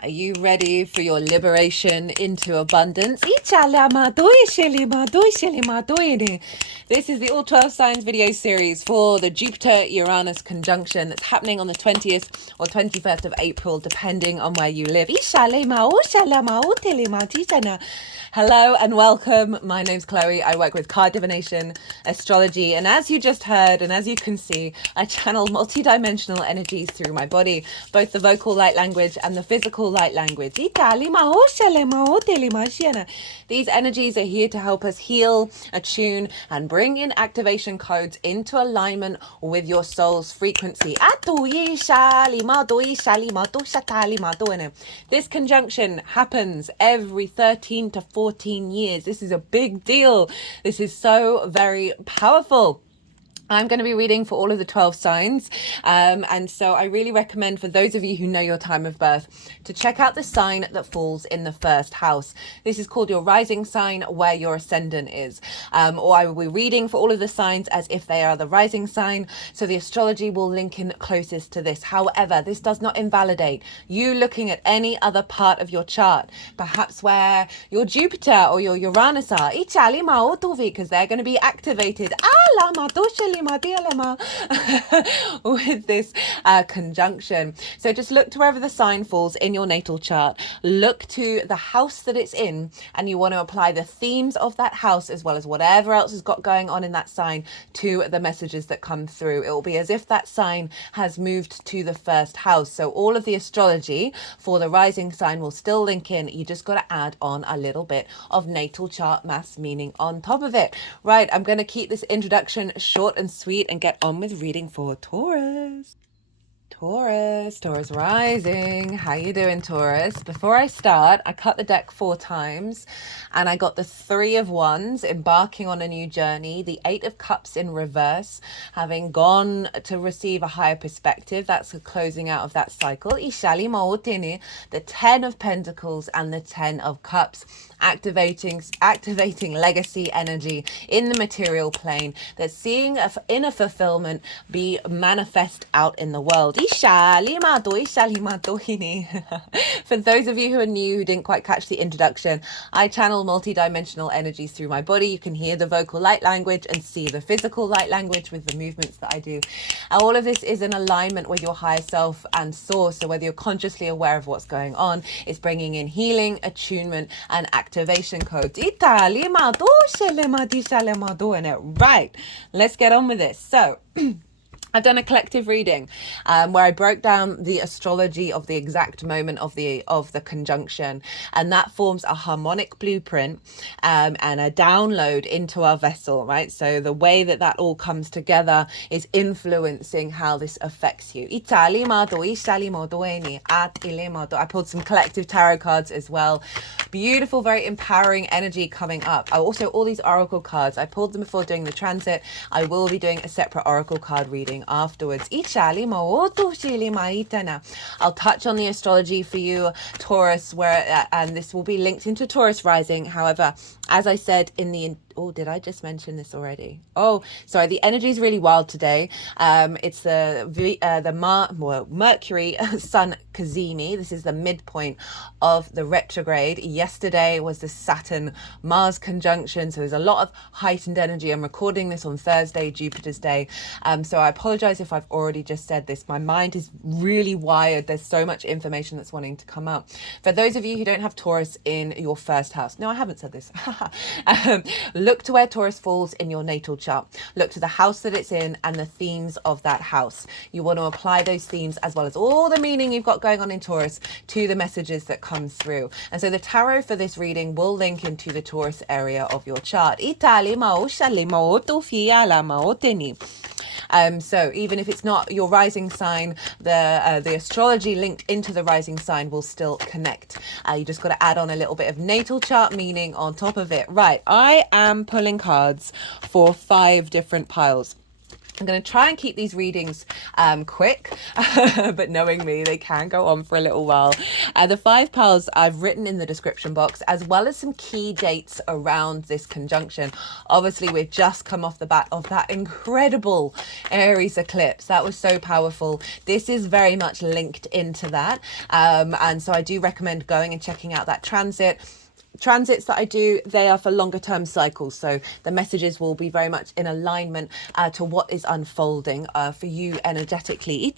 Are you ready for your liberation into abundance? This is the All 12 Signs video series for the Jupiter-Uranus conjunction that's happening on the 20th or 21st of April, depending on where you live. Hello and welcome. My name's Chloe. I work with card divination, astrology, and as you just heard, and as you can see, I channel multidimensional energies through my body, both the vocal light language and the physical light language. These energies are here to help us heal, attune, and bring in activation codes into alignment with your soul's frequency. This conjunction happens every 13 to 14 years. This is a big deal. This is so very powerful. I'm going to be reading for all of the 12 signs. And so I really recommend for those of you who know your time of birth to check out the sign that falls in the first house. This is called your rising sign, where your ascendant is. Or I will be reading for all of the signs as if they are the rising sign. So the astrology will link in closest to this. However, this does not invalidate you looking at any other part of your chart, perhaps where your Jupiter or your Uranus are, because they're going to be activated with this conjunction. So just look to wherever the sign falls in your natal chart, look to the house that it's in, and you want to apply the themes of that house as well as whatever else has got going on in that sign to the messages that come through. It will be as if that sign has moved to the first house. So all of the astrology for the rising sign will still link in. You just got to add on a little bit of natal chart mass meaning on top of it. Right, I'm going to keep this introduction short and sweet and get on with reading for Taurus. Taurus rising. How you doing, Taurus? Before I start, I cut the deck 4 times and I got the 3 of Wands, embarking on a new journey, the 8 of Cups in reverse, having gone to receive a higher perspective. That's the closing out of that cycle. The 10 of Pentacles and the 10 of Cups, activating legacy energy in the material plane that's seeing inner fulfillment be manifest out in the world. For those of you who are new, who didn't quite catch the introduction, I channel multi-dimensional energies through my body. You can hear the vocal light language and see the physical light language with the movements that I do. And all of this is in alignment with your higher self and source. So whether you're consciously aware of what's going on, it's bringing in healing, attunement, and activation codes. Right, let's get on with this. So I've done a collective reading where I broke down the astrology of the exact moment of the conjunction, and that forms a harmonic blueprint and a download into our vessel, right? So the way that that all comes together is influencing how this affects you. I pulled some collective tarot cards as well. Beautiful, very empowering energy coming up. Also, all these oracle cards, I pulled them before doing the transit. I will be doing a separate oracle card reading afterwards. I'll touch on the astrology for you, Taurus, where and this will be linked into Taurus rising. However, as I said in the did I just mention this already? Oh, sorry. The energy is really wild today. It's the Mercury Sun Cazimi. This is the midpoint of the retrograde. Yesterday was the Saturn Mars conjunction, so there's a lot of heightened energy. I'm recording this on Thursday, Jupiter's day. So I apologize if I've already just said this. My mind is really wired. There's so much information that's wanting to come up. For those of you who don't have Taurus in your first house, no, I haven't said this. Look to where Taurus falls in your natal chart. Look to the house that it's in and the themes of that house. You want to apply those themes as well as all the meaning you've got going on in Taurus to the messages that come through. And so the tarot for this reading will link into the Taurus area of your chart. So even if it's not your rising sign, the astrology linked into the rising sign will still connect. You just got to add on a little bit of natal chart meaning on top of it. Right, I am pulling cards for 5 different piles. I'm going to try and keep these readings quick, but knowing me, they can go on for a little while. The 5 piles I've written in the description box, as well as some key dates around this conjunction. Obviously, we've just come off the bat of that incredible Aries eclipse. That was so powerful. This is very much linked into that. And so I do recommend going and checking out that transit. Transits that I do, they are for longer term cycles, so the messages will be very much in alignment to what is unfolding for you energetically.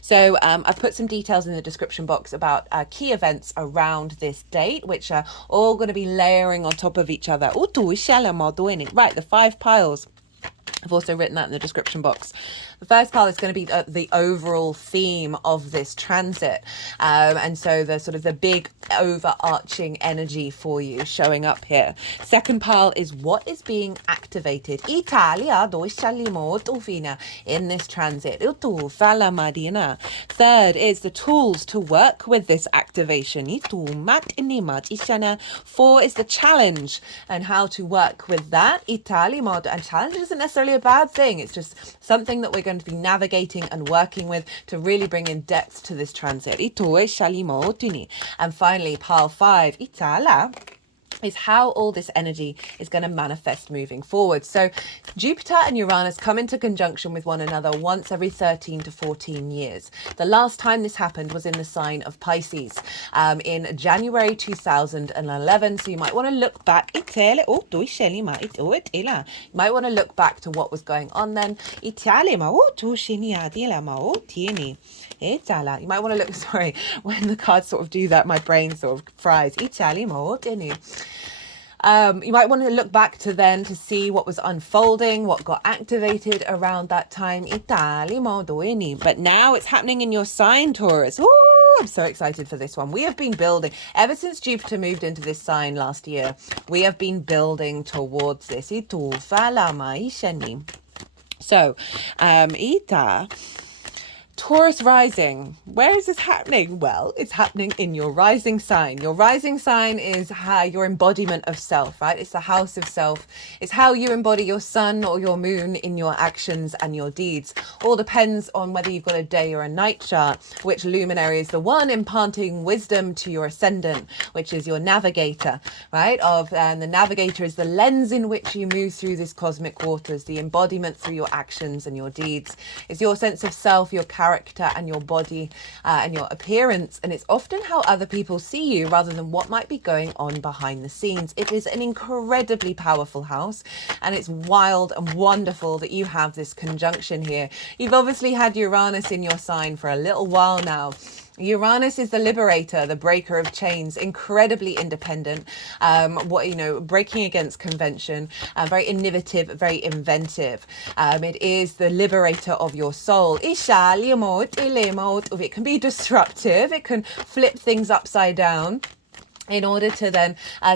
So I've put some details in the description box about key events around this date, which are all going to be layering on top of each other. Right, the 5 piles. I've also written that in the description box. The first pile is going to be the overall theme of this transit. And so the sort of the big overarching energy for you showing up here. Second pile is what is being activated. Italia in this transit. Third is the tools to work with this activation. 4 is the challenge and how to work with that. And challenge isn't necessarily a bad thing. It's just something that we're going to be navigating and working with to really bring in depth to this transit. And finally, pile 5, is how all this energy is going to manifest moving forward. So Jupiter and Uranus come into conjunction with one another once every 13 to 14 years. The last time this happened was in the sign of Pisces in January 2011. So you might want to look back. You might want to look back to what was going on then. You might want to look, sorry, when the cards sort of do that, my brain sort of fries. You might want to look back to then to see what was unfolding, what got activated around that time. But now it's happening in your sign, Taurus. Ooh, I'm so excited for this one. We have been building, ever since Jupiter moved into this sign last year, we have been building towards this. So, Taurus rising. Where is this happening? Well, it's happening in your rising sign. Your rising sign is your embodiment of self, right? It's the house of self. It's how you embody your sun or your moon in your actions and your deeds. All depends on whether you've got a day or a night chart, which luminary is the one imparting wisdom to your ascendant, which is your navigator, right? And the navigator is the lens in which you move through this cosmic waters, the embodiment through your actions and your deeds. It's your sense of self, your character and your body and your appearance, and it's often how other people see you rather than what might be going on behind the scenes. It is an incredibly powerful house, and it's wild and wonderful that you have this conjunction here. You've obviously had Uranus in your sign for a little while now. Uranus is the liberator, the breaker of chains, incredibly independent, breaking against convention, very innovative, very inventive. It is the liberator of your soul. It can be disruptive, it can flip things upside down in order to then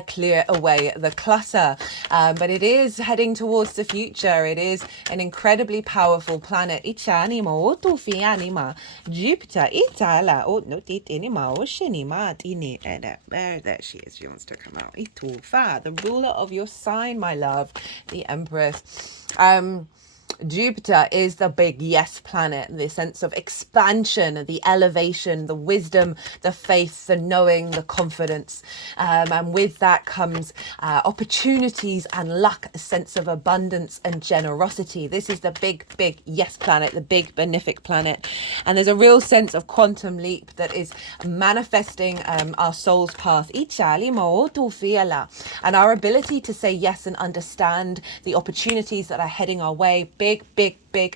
clear away the clutter. But it is heading towards the future. It is an incredibly powerful planet. Jupiter, there she is. She wants to come out. The ruler of your sign, my love, the Empress. Jupiter is the big yes planet, the sense of expansion, the elevation, the wisdom, the faith, the knowing, the confidence. And with that comes opportunities and luck, a sense of abundance and generosity. This is the big yes planet, the big benefic planet. And there's a real sense of quantum leap that is manifesting our soul's path. And our ability to say yes and understand the opportunities that are heading our way. Big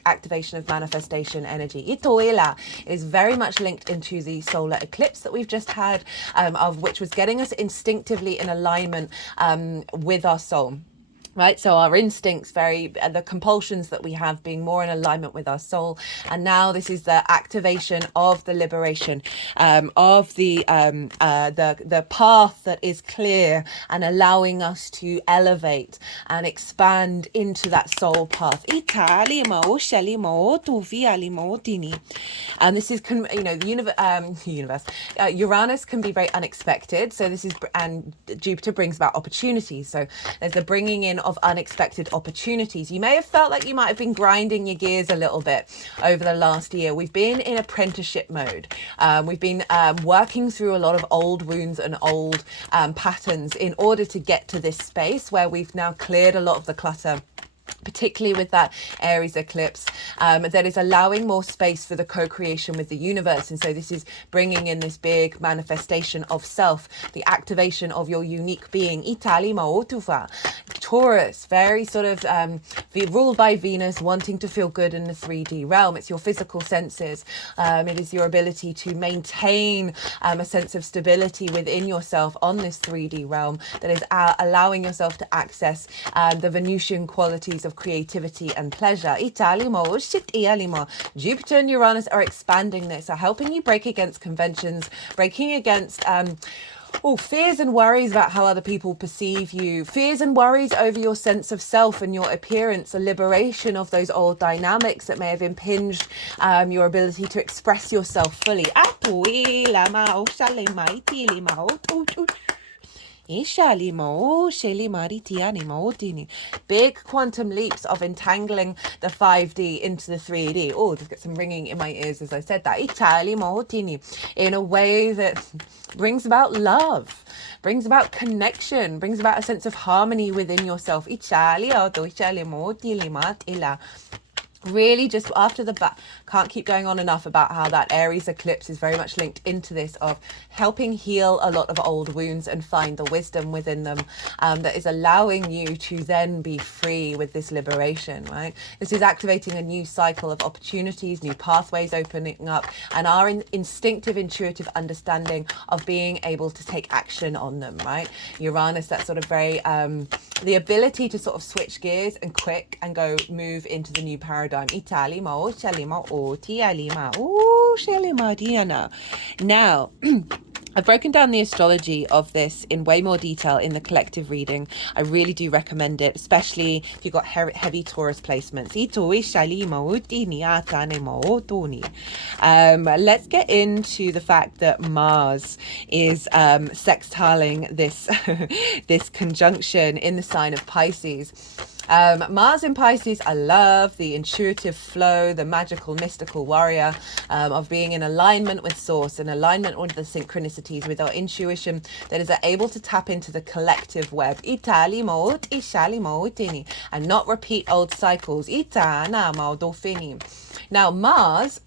activation of manifestation energy. Itoela is very much linked into the solar eclipse that we've just had, of which was getting us instinctively in alignment with our soul. Right, so our instincts, the compulsions that we have being more in alignment with our soul, and now this is the activation of the liberation of the path that is clear and allowing us to elevate and expand into that soul path. And this is, the universe. Uranus can be very unexpected, so this is, and Jupiter brings about opportunities. So there's the bringing in of unexpected opportunities. You may have felt like you might have been grinding your gears a little bit over the last year. We've been in apprenticeship mode. We've been working through a lot of old wounds and old patterns in order to get to this space where we've now cleared a lot of the clutter, particularly with that Aries eclipse, that is allowing more space for the co-creation with the universe. And so this is bringing in this big manifestation of self, the activation of your unique being. Itali Maotufa, Taurus, very sort of ruled by Venus, wanting to feel good in the 3D realm. It's your physical senses. It is your ability to maintain a sense of stability within yourself on this 3D realm that is allowing yourself to access the Venusian qualities of creativity and pleasure. Jupiter and Uranus are expanding this, are helping you break against conventions, breaking against fears and worries about how other people perceive you, fears and worries over your sense of self and your appearance, a liberation of those old dynamics that may have impinged your ability to express yourself fully. Big quantum leaps of entangling the 5D into the 3D. Oh, just get some ringing in my ears as I said that. In a way that brings about love, brings about connection, brings about a sense of harmony within yourself. Really just after the back, can't keep going on enough about how that Aries eclipse is very much linked into this of helping heal a lot of old wounds and find the wisdom within them that is allowing you to then be free with this liberation, right? This is activating a new cycle of opportunities, new pathways opening up, and our instinctive, intuitive understanding of being able to take action on them, right? Uranus, that sort of very, the ability to sort of switch gears and quick and go move into the new paradigm. Now, I've broken down the astrology of this in way more detail in the collective reading. I really do recommend it, especially if you've got heavy Taurus placements. Let's get into the fact that Mars is sextiling this, this conjunction in the sign of Pisces. Mars in Pisces, I love the intuitive flow, the magical, mystical warrior of being in alignment with source, in alignment with the synchronicities, with our intuition that is able to tap into the collective web. And not repeat old cycles. Now, Mars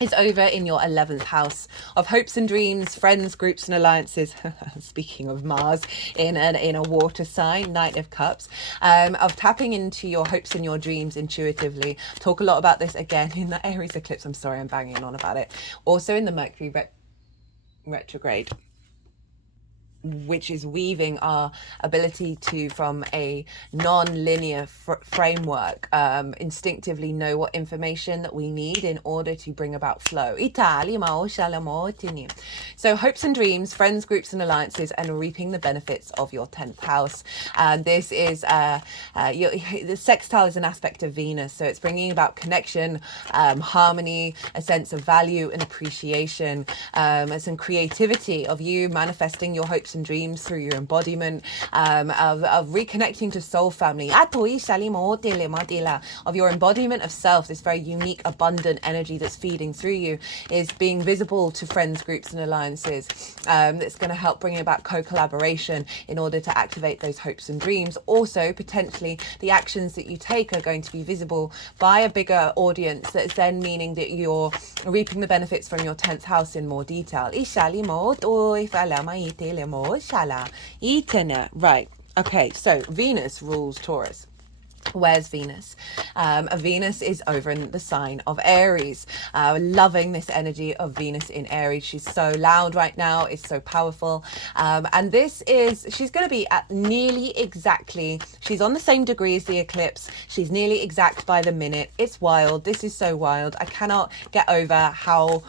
is over in your 11th house of hopes and dreams, friends, groups and alliances. Speaking of Mars in a water sign, Knight of Cups, of tapping into your hopes and your dreams intuitively. Talk a lot about this again in the Aries eclipse. I'm sorry, I'm banging on about it. Also in the Mercury retrograde, which is weaving our ability to, from a non-linear framework, instinctively know what information that we need in order to bring about flow. So hopes and dreams, friends, groups and alliances, and reaping the benefits of your 10th house. And this is, the sextile is an aspect of Venus, so it's bringing about connection, harmony, a sense of value and appreciation, some creativity of you manifesting your hopes and dreams through your embodiment, of reconnecting to soul family, of your embodiment of self, this very unique, abundant energy that's feeding through you is being visible to friends, groups and alliances. That's going to help bring about co-collaboration in order to activate those hopes and dreams. Also, potentially, the actions that you take are going to be visible by a bigger audience. That's then meaning that you're reaping the benefits from your 10th house in more detail. Right. Okay, so Venus rules Taurus. Where's Venus? Venus is over in the sign of Aries. Loving this energy of Venus in Aries. She's so loud right now. It's so powerful. And this is, she's going to be at nearly exactly, she's on the same degree as the eclipse. She's nearly exact by the minute. It's wild. This is so wild. I cannot get over how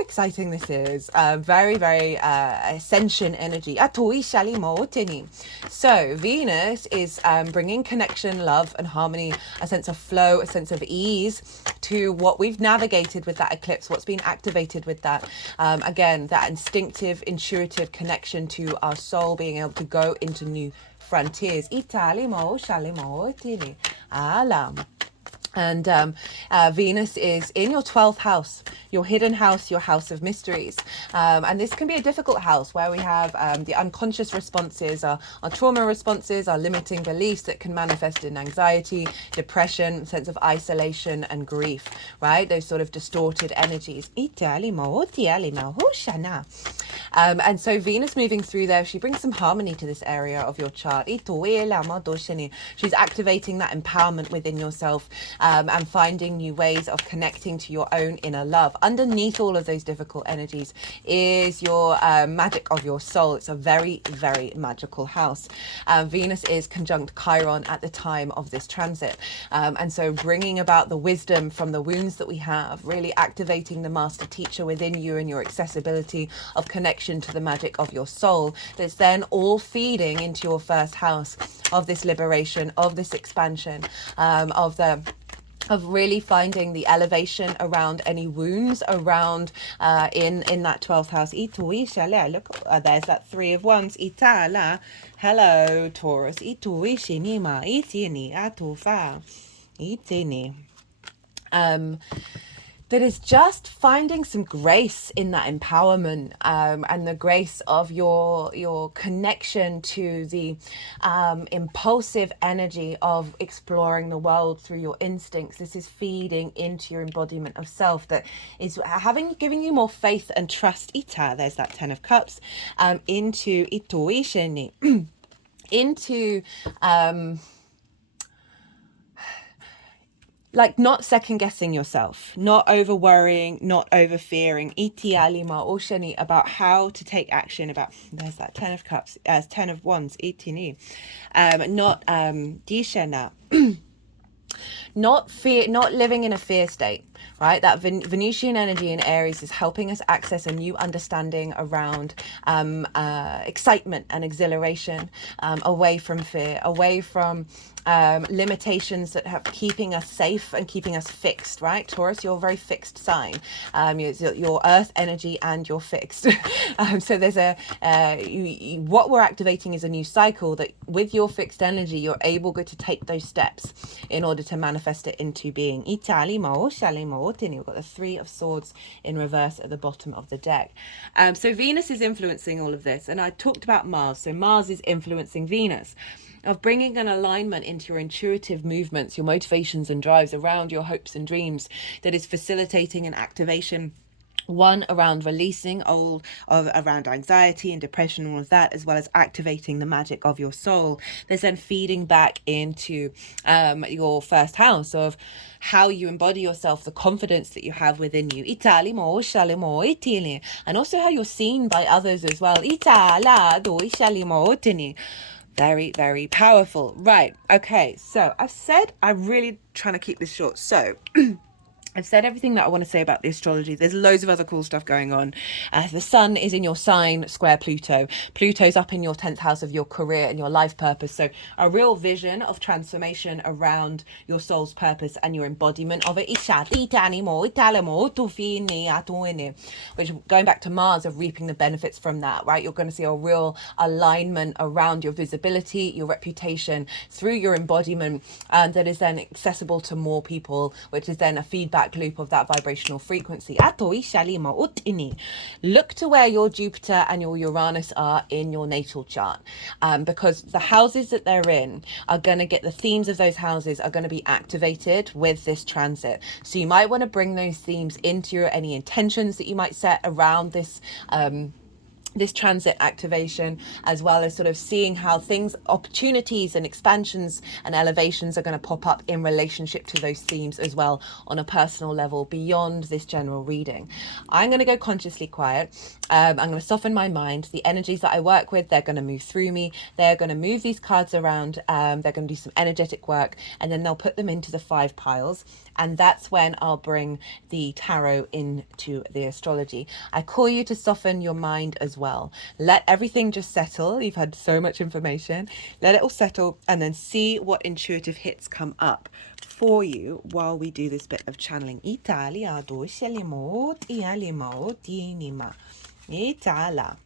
exciting this is. Very, very ascension energy. So Venus is bringing connection, love and harmony, a sense of flow, a sense of ease to what we've navigated with that eclipse, what's been activated with that. Again, that instinctive, intuitive connection to our soul, being able to go into new frontiers. Italimo, shalimo, itili, alam. And Venus is in your 12th house, your hidden house, your house of mysteries. And this can be a difficult house where we have the unconscious responses, our trauma responses, our limiting beliefs that can manifest in anxiety, depression, sense of isolation and grief, right? Those sort of distorted energies. And so Venus moving through there, she brings some harmony to this area of your chart. She's activating that empowerment within yourself. And finding new ways of connecting to your own inner love. Underneath all of those difficult energies is your magic of your soul. It's a very, very magical house. Venus is conjunct Chiron at the time of this transit. And so bringing about the wisdom from the wounds that we have, really activating the master teacher within you and your accessibility of connection to the magic of your soul. That's then all feeding into your first house of this liberation, of this expansion, of really finding the elevation around any wounds around in that 12th house. Look, there's that 3 of Wands. Itala, hello Taurus. Ituishinima, itini atufa, itini. That is just finding some grace in that empowerment, and the grace of your connection to the impulsive energy of exploring the world through your instincts. This is feeding into your embodiment of self that is giving you more faith and trust. Ita, there's that 10 of Cups, into intuition, into like not second guessing yourself, not over worrying, not over fearing. Iti alima oshani, about how to take action, about, there's that 10 of Cups, 10 of Wands, itini. Not dishana. Not living in a fear state, right? That Venusian energy in Aries is helping us access a new understanding around excitement and exhilaration, away from fear, away from limitations that have keeping us safe and keeping us fixed, right? Taurus, you're a very fixed sign. Your earth energy and you're fixed. So there's what we're activating is a new cycle that with your fixed energy, you're able to take those steps in order to manifest it into being. You've got the 3 of Swords in reverse at the bottom of the deck. So Venus is influencing all of this. And I talked about Mars. So Mars is influencing Venus, of bringing an alignment into your intuitive movements, your motivations and drives around your hopes and dreams, that is facilitating an activation, one around releasing around anxiety and depression, all of that, as well as activating the magic of your soul. There's then feeding back into your first house of how you embody yourself, the confidence that you have within you, and also how you're seen by others as well. Very, very powerful. Right. Okay. So I said I'm really trying to keep this short. So I've said everything that I want to say about the astrology. There's loads of other cool stuff going on. The sun is in your sign, square Pluto. Pluto's up in your 10th house of your career and your life purpose. So a real vision of transformation around your soul's purpose and your embodiment of it. Which, going back to Mars, of reaping the benefits from that, right? You're going to see a real alignment around your visibility, your reputation through your embodiment, that is then accessible to more people, which is then a feedback loop of that vibrational frequency. Look to where your Jupiter and your Uranus are in your natal chart, because the houses that they're in are going to get, the themes of those houses are going to be activated with this transit. So you might want to bring those themes into any intentions that you might set around this this transit activation, as well as sort of seeing how things, opportunities and expansions and elevations are going to pop up in relationship to those themes as well on a personal level beyond this general reading. I'm going to go consciously quiet. I'm going to soften my mind. The energies that I work with, they're going to move through me. They're going to move these cards around. They're going to do some energetic work, and then they'll put them into the 5 piles. And that's when I'll bring the tarot into the astrology. I call you to soften your mind as well. Let everything just settle. You've had so much information. Let it all settle, and then see what intuitive hits come up for you while we do this bit of channeling. Italia do shalimot ialimot inima. Itala.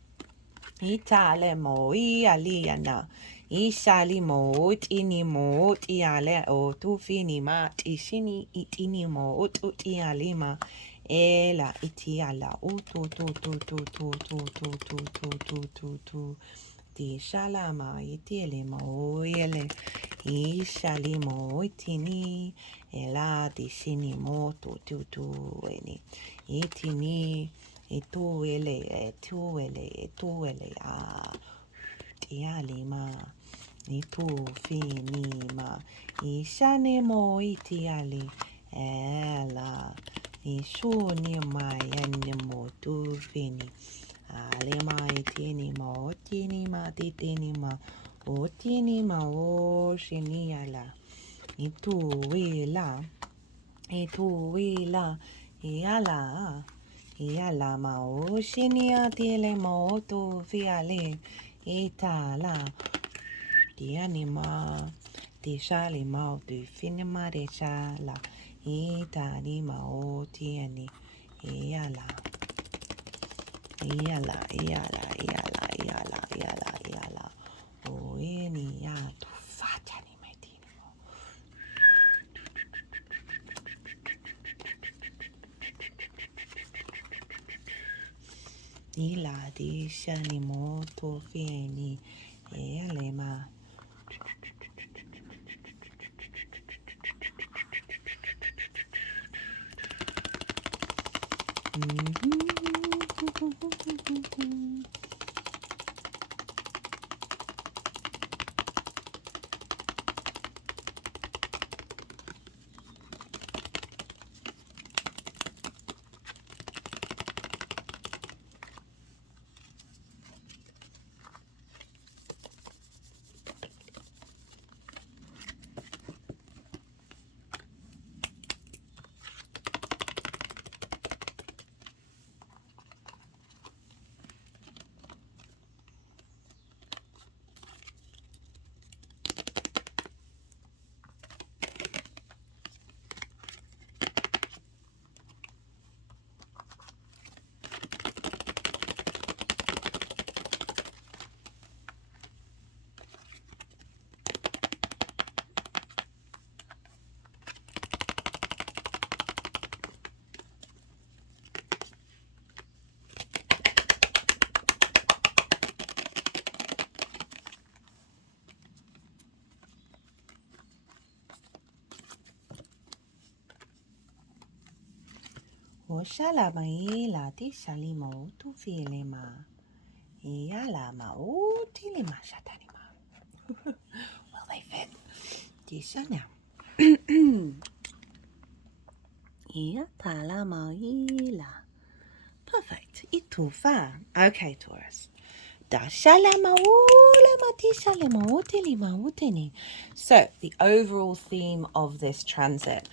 Itale mo ialiana. Ishali mo ini mo iale o tu fini ma ishini itini mo ialima ela itiala o tu di shalama itile mo ele ishali mo itini ela di shini mo tu eni itini etuele a tialima itu finima ishane mo itiali ela ishuni mayanimo tu fini alima itini ma titini ma otini ma o shiniala itu wila iala ma o shinia tile mo tu fiale itala di anima di shalima du finima de shala itanima o tieni iala o eni ya tu fatani medinimo ila di shanimo tu fieni elema o shalama ila di shalimo tu filema iala ma o tilima shatanima well they fit di shana ia talama ila perfect itufa okay Taurus so the overall theme of this transit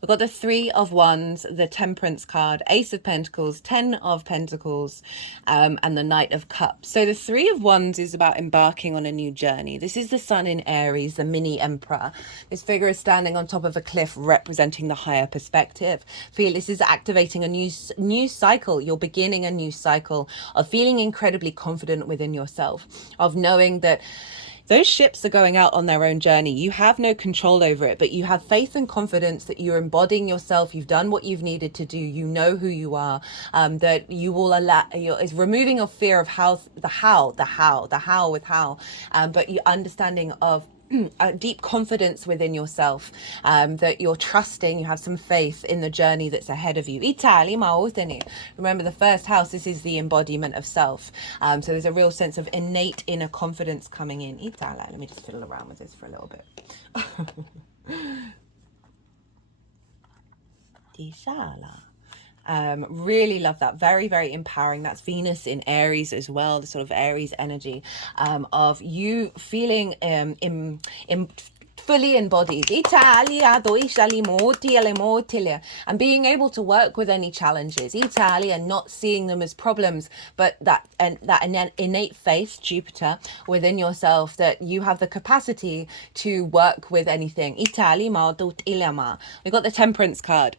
we've got the Three of Wands, the Temperance card, Ace of Pentacles, Ten of Pentacles, and the Knight of Cups. So the Three of Wands is about embarking on a new journey. This is the Sun in Aries, the mini emperor. This figure is standing on top of a cliff representing the higher perspective. Feel this is activating a new cycle. You're beginning a new cycle of feeling incredibly confident within yourself, of knowing that those ships are going out on their own journey. You have no control over it, but you have faith and confidence that you're embodying yourself. You've done what you've needed to do. You know who you are. That you will allow. It's removing your fear of the how, but you understanding of a deep confidence within yourself, that you're trusting, you have some faith in the journey that's ahead of you. Remember the first house, this is the embodiment of self. So there's a real sense of innate inner confidence coming in. Let me just fiddle around with this for a little bit. Really love that. Very, very empowering. That's Venus in Aries as well, the sort of Aries energy of you feeling fully embodied and being able to work with any challenges and not seeing them as problems, but that innate faith, Jupiter, within yourself, that you have the capacity to work with anything. We got the Temperance card.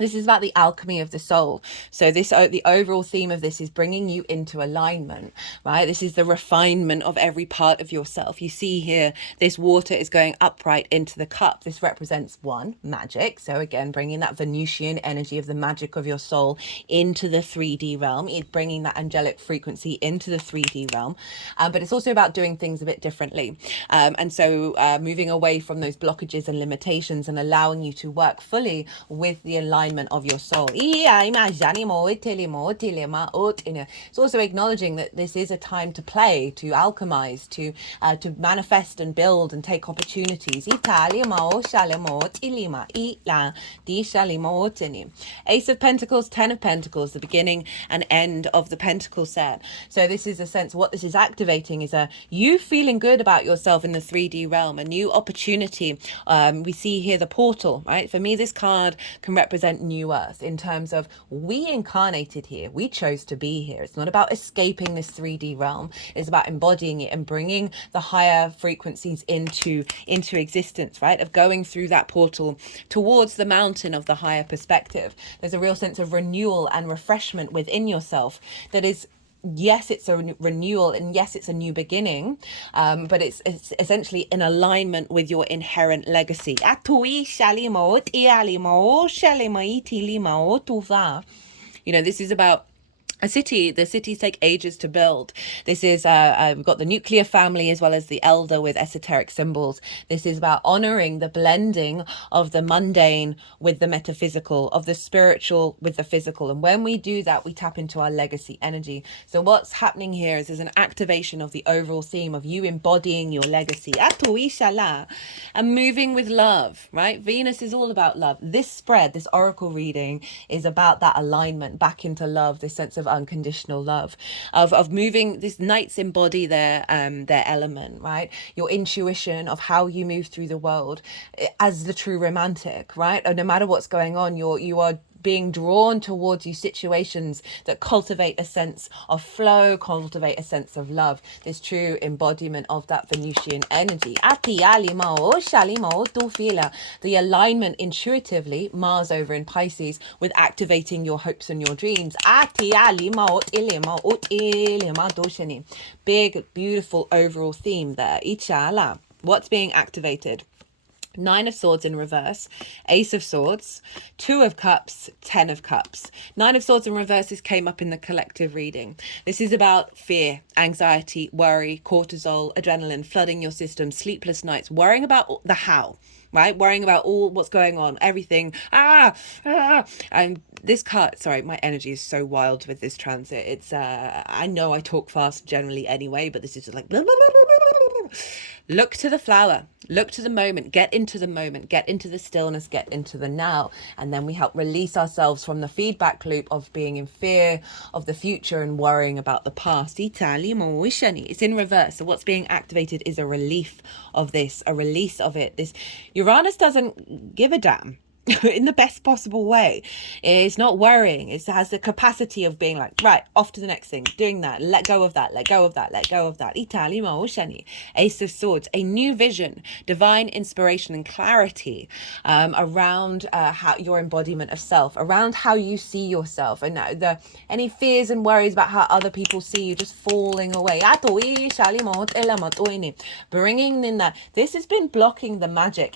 This is about the alchemy of the soul. So the overall theme of this is bringing you into alignment, right? This is the refinement of every part of yourself. You see here, this water is going upright into the cup. This represents one, magic. So again, bringing that Venusian energy of the magic of your soul into the 3D realm, bringing that angelic frequency into the 3D realm. But it's also about doing things a bit differently. And so moving away from those blockages and limitations and allowing you to work fully with the alignment of your soul. It's also acknowledging that this is a time to play, to alchemize, to manifest and build and take opportunities. Ace of Pentacles, Ten of Pentacles, the beginning and end of the Pentacle set. So this is a sense, what this is activating is you feeling good about yourself in the 3D realm, a new opportunity. We see here the portal, right? For me, this card can represent new earth in terms of we incarnated here. We chose to be here. It's not about escaping this 3D realm. It's about embodying it and bringing the higher frequencies into existence, right? Of going through that portal towards the mountain of the higher perspective. There's a real sense of renewal and refreshment within yourself that is, yes, it's a renewal, and yes, it's a new beginning, but it's essentially in alignment with your inherent legacy. You know, this is about a city. The cities take ages to build. This is we've got the nuclear family as well as the elder with esoteric symbols. This is about honoring the blending of the mundane with the metaphysical, of the spiritual with the physical. And when we do that, we tap into our legacy energy. So what's happening here is there's an activation of the overall theme of you embodying your legacy and moving with love, right? Venus is all about love. This spread, this oracle reading, is about that alignment back into love, this sense of unconditional love, of moving. These knights embody their element, right? Your intuition of how you move through the world as the true romantic, right? And no matter what's going on, you are being drawn towards you situations that cultivate a sense of flow, cultivate a sense of love, this true embodiment of that Venusian energy. The alignment intuitively, Mars over in Pisces, with activating your hopes and your dreams. Big, beautiful overall theme there. What's being activated? Nine of Swords in reverse, Ace of Swords, Two of Cups, Ten of Cups. Nine of Swords in reverse, this came up in the collective reading. This is about fear, anxiety, worry, cortisol, adrenaline, flooding your system, sleepless nights, worrying about the how, right? Worrying about all what's going on, everything. And this card, sorry, my energy is so wild with this transit. It's, I know I talk fast generally anyway, but this is just like, blah, blah, blah, blah, blah, blah. Look to the flower, look to the moment, get into the stillness, get into the now. And then we help release ourselves from the feedback loop of being in fear of the future and worrying about the past. It's in reverse. So what's being activated is a relief of this, a release of it. This Uranus doesn't give a damn. In the best possible way. It's not worrying. It has the capacity of being like, right, off to the next thing, doing that, let go of that, let go of that, let go of that. Ace of Swords, a new vision, divine inspiration and clarity around how your embodiment of self, around how you see yourself, and any fears and worries about how other people see you just falling away. Bringing in that, this has been blocking the magic.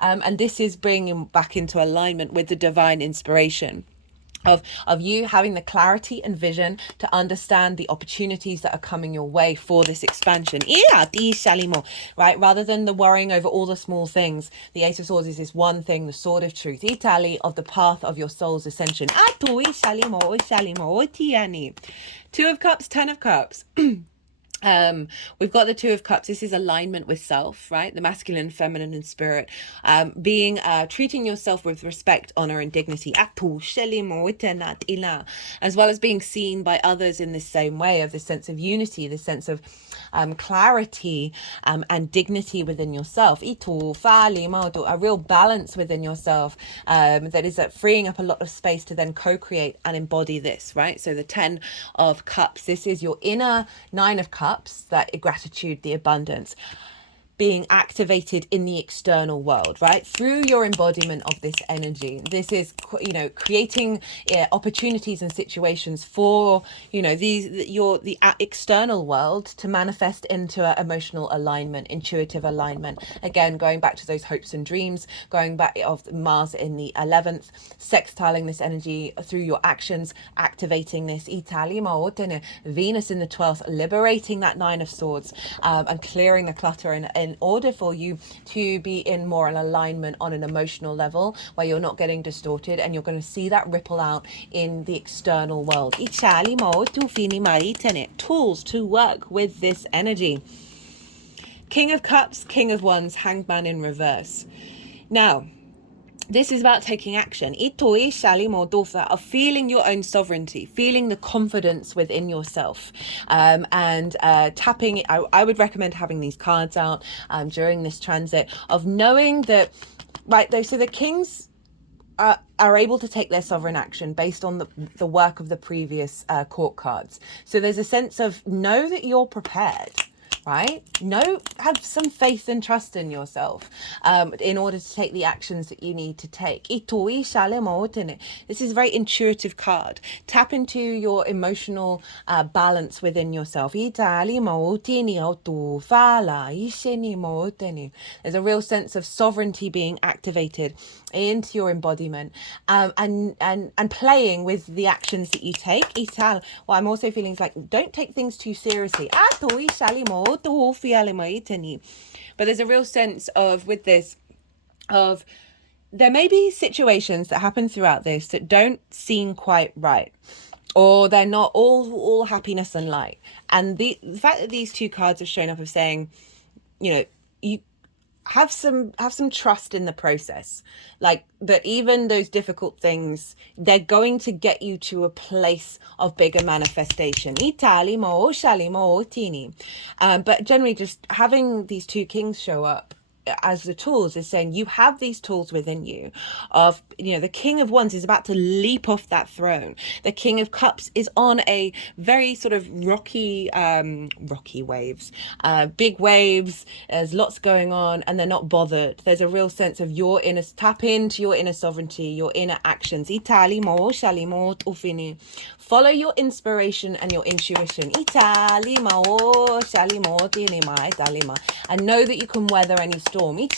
And this is bringing back into alignment with the divine inspiration of you having the clarity and vision to understand the opportunities that are coming your way for this expansion. Right? Rather than the worrying over all the small things, the Ace of Swords is this one thing, the sword of truth, of the path of your soul's ascension. Two of Cups, Ten of Cups. We've got the Two of Cups. This is alignment with self, right? The masculine, feminine, and spirit. Treating yourself with respect, honor, and dignity, as well as being seen by others in the same way, of this sense of unity, this sense of clarity and dignity within yourself. A real balance within yourself that is freeing up a lot of space to then co-create and embody this, right? So the Ten of Cups, this is your inner Nine of Cups, that gratitude, the abundance. being activated in the external world, right? Through your embodiment of this energy. This is, you know, creating opportunities and situations for, you know, the external world to manifest into an emotional alignment, intuitive alignment. Again, going back to those hopes and dreams, going back of Mars in the 11th, sextiling this energy through your actions, activating this Venus in the 12th, liberating that Nine of Swords, and clearing the clutter in order for you to be in more an alignment on an emotional level where you're not getting distorted, and you're going to see that ripple out in the external world. Tools to work with this energy. King of Cups, King of Wands, Hanged Man in reverse. Now, this is about taking action. Of feeling your own sovereignty, feeling the confidence within yourself, and tapping. I would recommend having these cards out during this transit, of knowing that, right, so the kings are able to take their sovereign action based on the work of the previous court cards. So there's a sense of know that you're prepared. Right? No, have some faith and trust in yourself in order to take the actions that you need to take. This is a very intuitive card. Tap into your emotional balance within yourself. There's a real sense of sovereignty being activated into your embodiment, and playing with the actions that you take. What I'm also feeling is like, don't take things too seriously. But there's a real sense of, with this, of there may be situations that happen throughout this that don't seem quite right, or they're not all happiness and light. And the fact that these two cards have shown up of saying, you know, you have some trust in the process, like that even those difficult things, they're going to get you to a place of bigger manifestation. But generally, just having these two kings show up as the tools is saying you have these tools within you of, you know, the King of Wands is about to leap off that throne. The King of Cups is on a very sort of rocky waves, big waves. There's lots going on and they're not bothered. There's a real sense of your inner, tap into your inner sovereignty, your inner actions. Follow your inspiration and your intuition. And know that you can weather any storm. The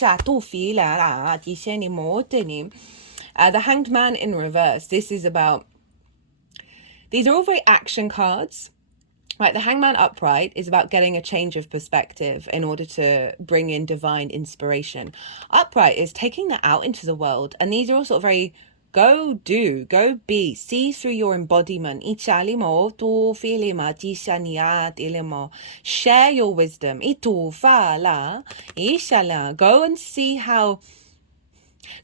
Hanged Man in reverse. This is about, these are all very action cards. Right, the Hangman upright is about getting a change of perspective in order to bring in divine inspiration. Upright is taking that out into the world. And these are all sort of very go do, go be, see through your embodiment. Share your wisdom. Go and see how,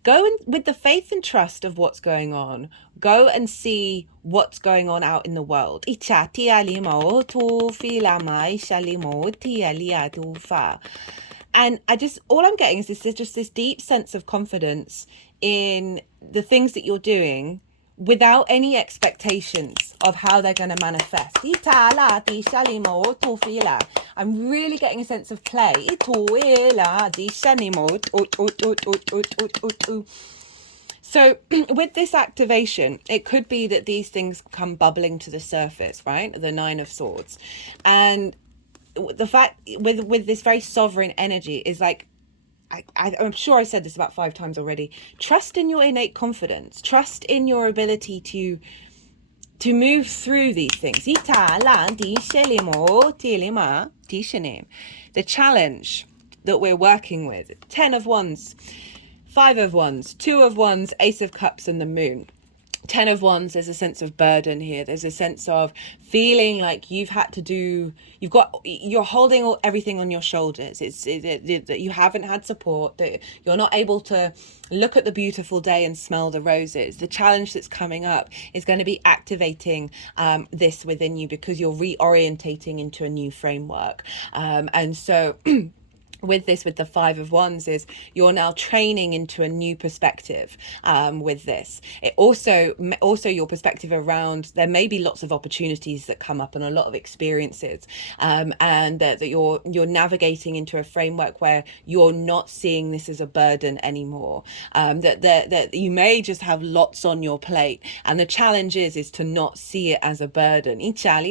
go and with the faith and trust of what's going on, go and see what's going on out in the world. And all I'm getting is this deep sense of confidence in the things that you're doing without any expectations of how they're going to manifest. I'm really getting a sense of play. So with this activation, it could be that these things come bubbling to the surface, right? The Nine of Swords. And the fact with this very sovereign energy is like, I'm sure I said this about 5 times already. Trust in your innate confidence. Trust in your ability to move through these things. The challenge that we're working with. 10 of Wands, 5 of Wands, 2 of Wands, Ace of Cups and the Moon. 10 of Wands, there's a sense of burden here. There's a sense of feeling like you're holding everything on your shoulders. It's that you haven't had support, that you're not able to look at the beautiful day and smell the roses. The challenge that's coming up is going to be activating this within you because you're reorientating into a new framework. And so with this, with the Five of Wands, is you're now training into a new perspective with this. It also your perspective around, there may be lots of opportunities that come up and a lot of experiences, and that you're navigating into a framework where you're not seeing this as a burden anymore, that you may just have lots on your plate, and the challenge is to not see it as a burden. We've got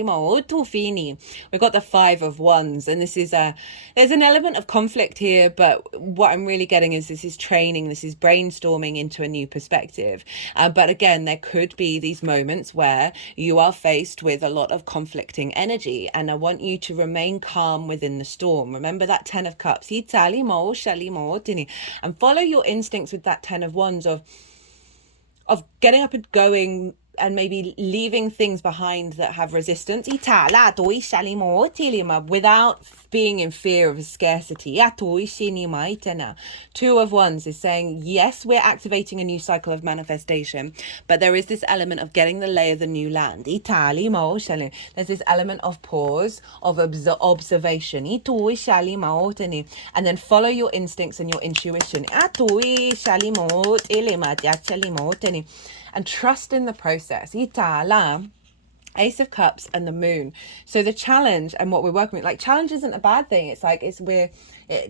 the Five of Wands, and this is there's an element of conflict here, but what I'm really getting is this is training, this is brainstorming into a new perspective. But again, there could be these moments where you are faced with a lot of conflicting energy, and I want you to remain calm within the storm. Remember that Ten of Cups, and follow your instincts with that Ten of Wands of getting up and going, and maybe leaving things behind that have resistance without being in fear of scarcity. Two of Wands is saying, yes, we're activating a new cycle of manifestation, but there is this element of getting the lay of the new land. There's this element of pause, of observation, and then follow your instincts and your intuition, and trust in the process. Ace of Cups and the Moon. So the challenge and what we're working with, like, challenge isn't a bad thing. It's like,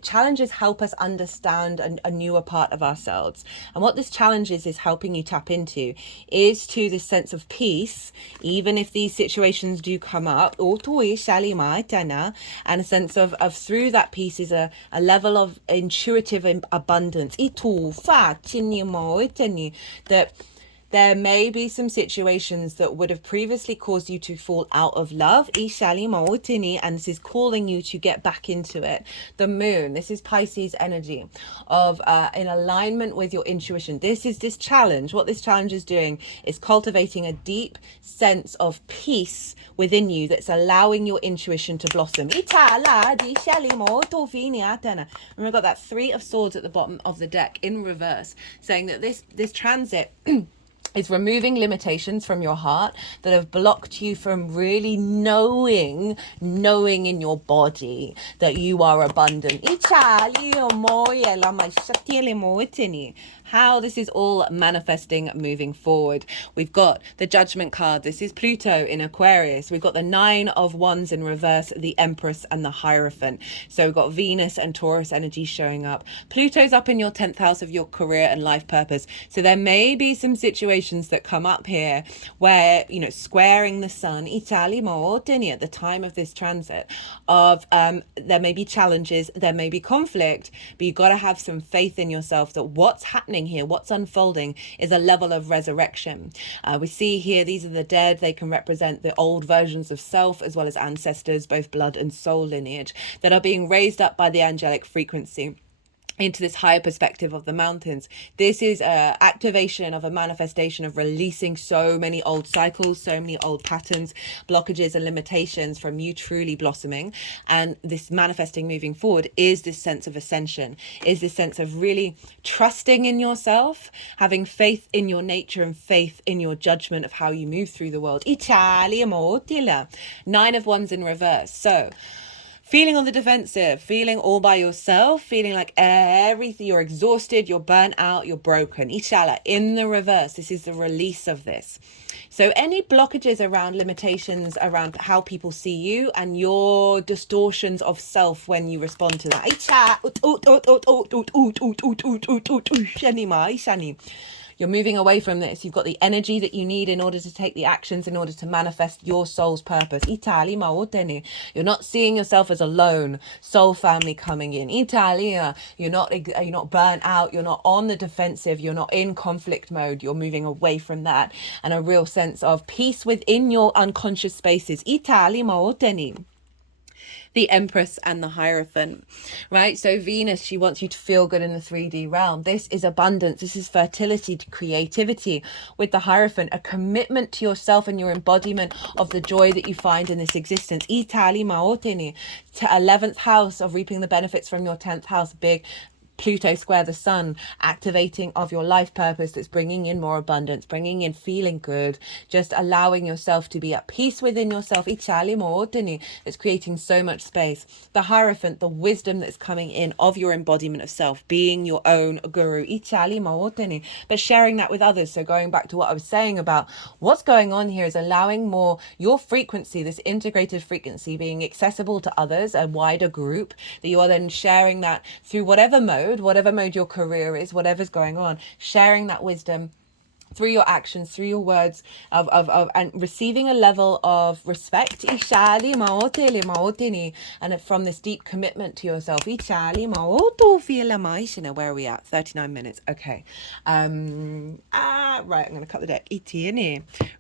challenges help us understand a newer part of ourselves. And what this challenge is helping you tap into is to this sense of peace, even if these situations do come up, and a sense of through that peace is a level of intuitive abundance. That there may be some situations that would have previously caused you to fall out of love, and this is calling you to get back into it. The Moon, this is Pisces energy of in alignment with your intuition. This challenge. What this challenge is doing is cultivating a deep sense of peace within you that's allowing your intuition to blossom. And we've got that Three of Swords at the bottom of the deck in reverse, saying that this transit is removing limitations from your heart that have blocked you from really knowing in your body that you are abundant. How this is all manifesting moving forward. We've got the Judgment card. This is Pluto in Aquarius. We've got the Nine of Wands in reverse, the Empress and the Hierophant. So we've got Venus and Taurus energy showing up. Pluto's up in your 10th house of your career and life purpose. So there may be some situations that come up here where, squaring the sun, at the time of this transit, of there may be challenges, there may be conflict, but you've got to have some faith in yourself that what's happening here, what's unfolding, is a level of resurrection. We see here, these are the dead. They can represent the old versions of self as well as ancestors, both blood and soul lineage, that are being raised up by the angelic frequency into this higher perspective of the mountains. This is a activation of a manifestation of releasing so many old cycles, so many old patterns, blockages and limitations from you truly blossoming. And this manifesting moving forward is this sense of ascension, is this sense of really trusting in yourself, having faith in your nature and faith in your judgment of how you move through the world. Nine of Wands in reverse. So feeling on the defensive, feeling all by yourself, feeling like everything, you're exhausted, you're burnt out, you're broken. Inshallah, in the reverse, this is the release of this. So any blockages around limitations, around how people see you and your distortions of self when you respond to that. You're moving away from this. You've got the energy that you need in order to take the actions, in order to manifest your soul's purpose. You're not seeing yourself as a lone soul family coming in. You're not burnt out. You're not on the defensive. You're not in conflict mode. You're moving away from that. And a real sense of peace within your unconscious spaces. The Empress and the Hierophant, right? So Venus, she wants you to feel good in the 3D realm. This is abundance. This is fertility, creativity. With the Hierophant, a commitment to yourself and your embodiment of the joy that you find in this existence. To 11th house of reaping the benefits from your 10th house. Big Pluto square the sun, activating of your life purpose that's bringing in more abundance, bringing in feeling good, just allowing yourself to be at peace within yourself. It's creating so much space. The Hierophant, the wisdom that's coming in of your embodiment of self, being your own guru. But sharing that with others. So going back to what I was saying about what's going on here is allowing more your frequency, this integrated frequency, being accessible to others, a wider group, that you are then sharing that through whatever mode your career is, whatever's going on, sharing that wisdom through your actions, through your words, and receiving a level of respect, and from this deep commitment to yourself. Where are we at? 39 minutes. Okay. Right, I'm going to cut the deck.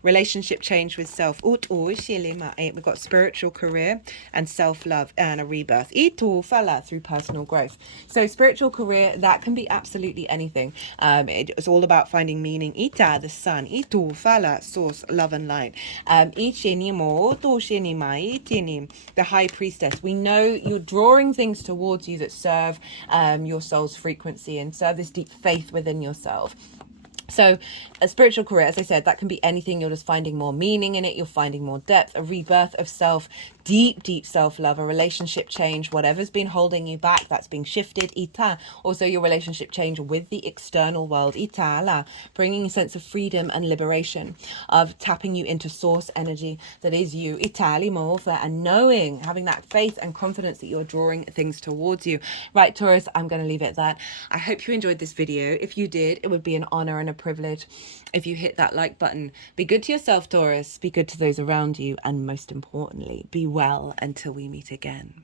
Relationship change with self. We've got spiritual career and self-love and a rebirth. Through personal growth. So spiritual career, that can be absolutely anything. It's all about finding meaning. The sun, source, love and light. The high priestess. We know you're drawing things towards you that serve your soul's frequency and serve this deep faith within yourself. So a spiritual career, as I said, that can be anything. You're just finding more meaning in it. You're finding more depth, a rebirth of self, deep self-love, a relationship change, whatever's been holding you back, that's being shifted. Also your relationship change with the external world. Bringing a sense of freedom and liberation, of tapping you into source energy that is you. And knowing, having that faith and confidence that you're drawing things towards you. Right, Taurus, I'm going to leave it at that. I hope you enjoyed this video. If you did, it would be an honor and a privilege if you hit that like button. Be good to yourself, Taurus. Be good to those around you. And most importantly, be well until we meet again.